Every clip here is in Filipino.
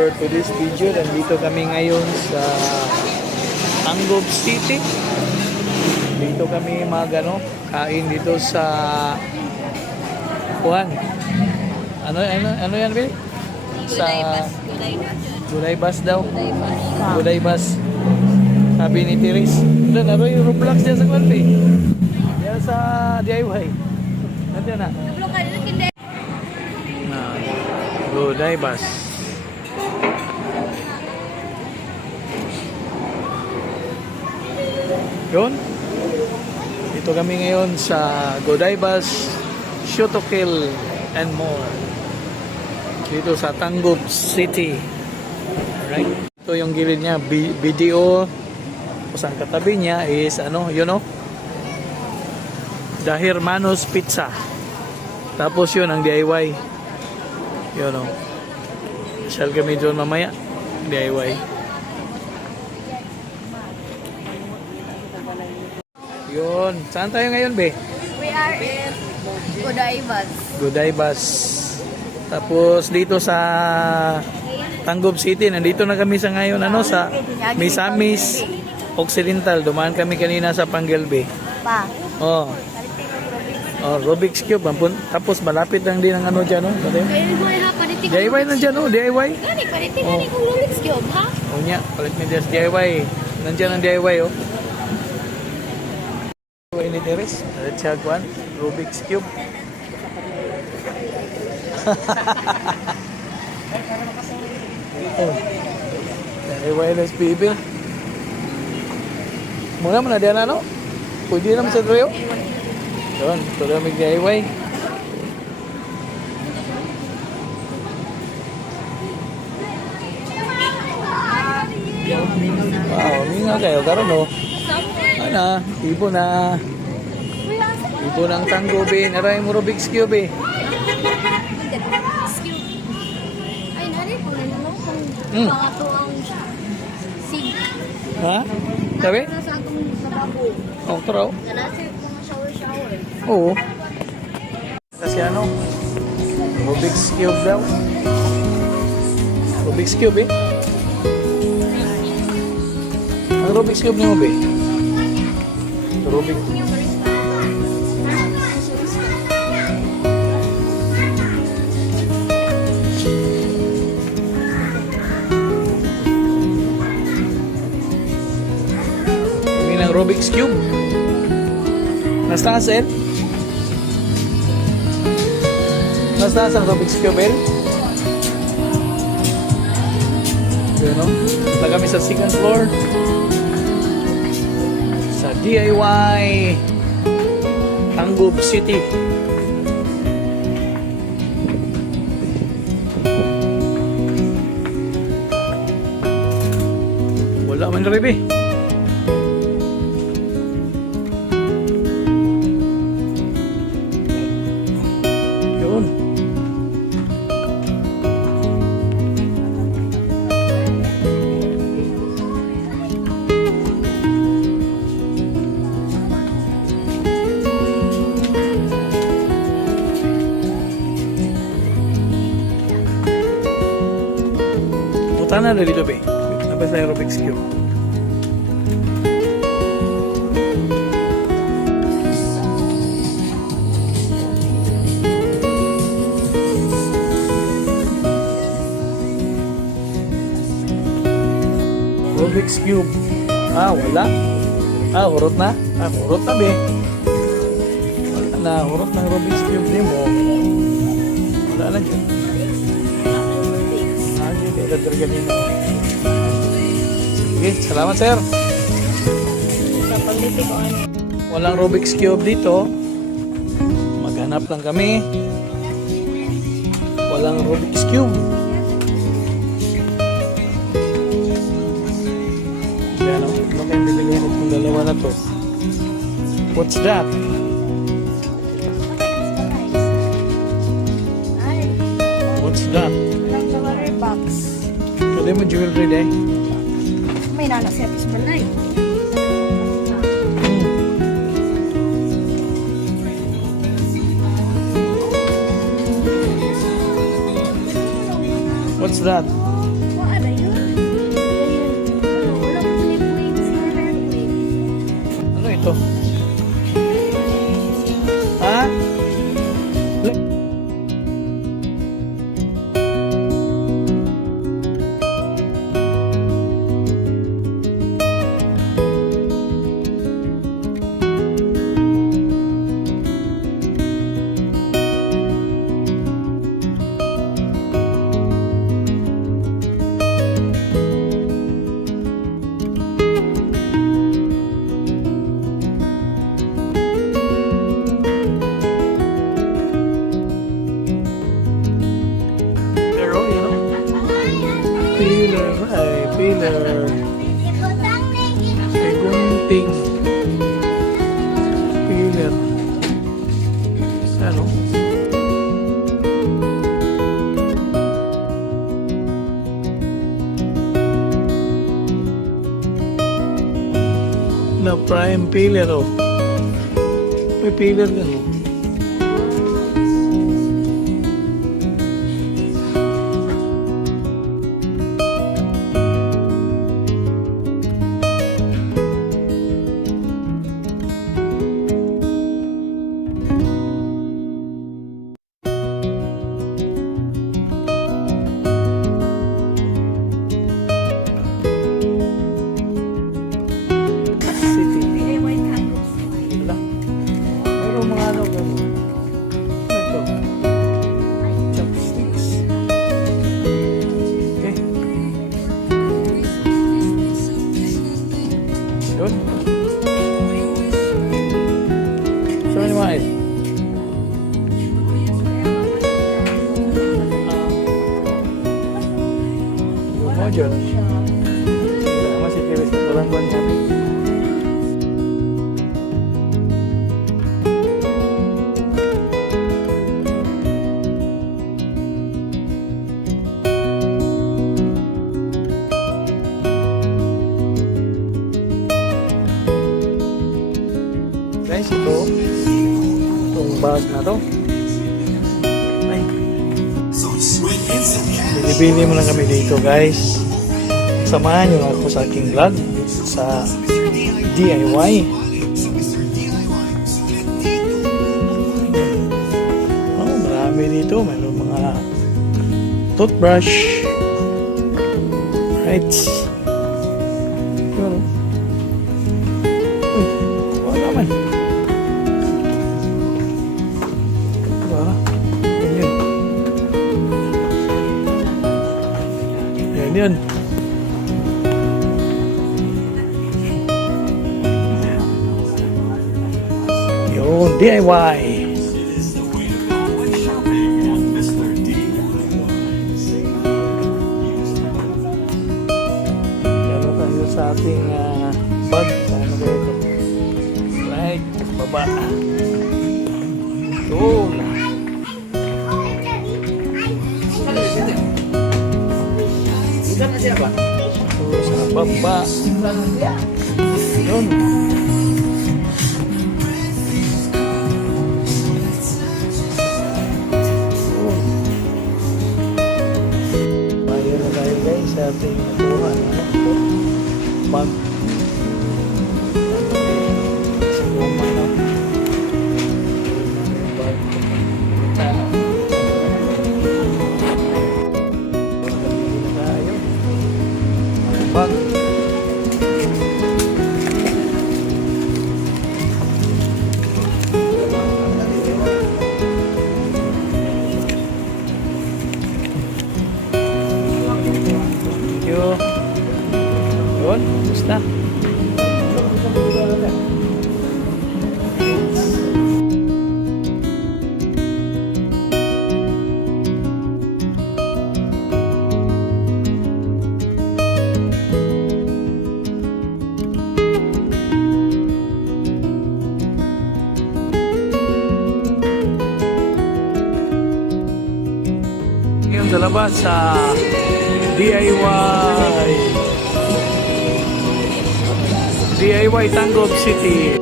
For today's video, nandito kami ngayon sa Tangub City. Dito kami kain dito sa Juan. Ano yan, Bill? Sa Gulay Bus daw. Gulay Bus. Sabi ni Tiris. Ano yung Roblox dyan sa Juan, yan sa DIY. Nandiyan na. Gulay Bus. Yun. Dito kami ngayon sa Godaybas, Shoot to Kill and more. Dito sa Tangub City. Alright. Ito yung gilid niya, BDO. Tapos ang katabi niya is The Hermanos Pizza. Tapos yun ang DIY. Shall kami doon mamaya. DIY. Yun. Saan tayo ngayon, Be? We are in Godaybas. Godaybas. Tapos dito sa Tangub City, nandito na kami sa ngayon, sa Misamis Occidental. Dumaan kami kanina sa Pangelbe. Oh, Rubik's Cube. Tapos malapit lang din ang dyan, DIY na dyan, DIY. Gani kung Rubik's Cube, ha? O niya, palit ni Des DIY. Nandyan ang DIY, Ini Teres, ada Tiaguan, Rubik's Cube. DIY PB. Muna mana dia Pwede naman sa Trio. Yun, ito na may DIY. Wow, minga kayo karon Ibo ng Tangub, naray mo Rubik's Cube. Ay, nari po na kung pangato ang sig. Ha? Sabi? Nasa akong sababo. Tro. Nasa akong shower. Oo. Kasi Rubik's Cube daw. Rubik's Cube, Ang Rubik's Cube niyo, Rubik. Ini ng Rubik's Cube. Nastaas, Nastaas ang Rubik's Cube, Na kami sa second floor. Sa DIY Tangub City. Wala man rin, Yun. Punta na dito, Labas tayo Rubik's Cube. Rubik's Cube. Wala. Hurot na. Hurot na, Wala na. Hurot ng Rubik's Cube din mo. Wala na dyan. Sige, salamat, sir. Walang Rubik's Cube dito. Maghanap lang kami. Walang Rubik's Cube. Yan, ano kayong bibilihin itong dalawa na to? What's that? What's that? Jewelry box. Pwede mo jewelry day? May nanasetos pa na What's that? Pillar. Segunting. Pillar. Ano? Na prime pillar, oh. May pillar din, oh. City. Wala. Mayroong mga ano gano'n. Ano ito? Chopsticks. Okay. Yun. So, ano mga ito? Yung mo dyan. Sama si Teres na parang buwan namin. Guys, itong bus na to. Ay. Bili-bili mo na kami dito, guys. Samahan nyo ako sa aking vlog sa DIY. Oh, marami dito. Mayroon mga toothbrush. Right. Yun. Uy, wala naman. Diba? Yan yun. Yan yun. Yun, DIY. Gano'n tayo sa ating bag. Ano ba ito? Right, baba. Yun. So, sa baba. Yun. Bayan na tayo guys sa ating nakuha. Bag. Sa goma na. Bag. Tayo. Bag. Yun, basta. Ngayon sa labas sa DIY Tanggop City.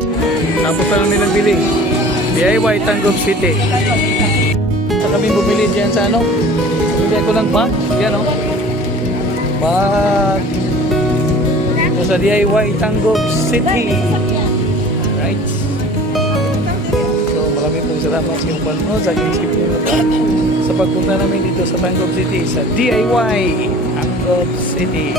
Tapos na namin nagbili. DIY Tanggop City. Sa kami bumili dyan sa ano? Bumili ako ng bag. Yan o. Bag. Ito sa DIY Tanggop City. Right. So marami pong salamat sa inyong panonood sa aking skip nyo sa pagpunta namin dito sa Tanggop City sa DIY Tanggop City.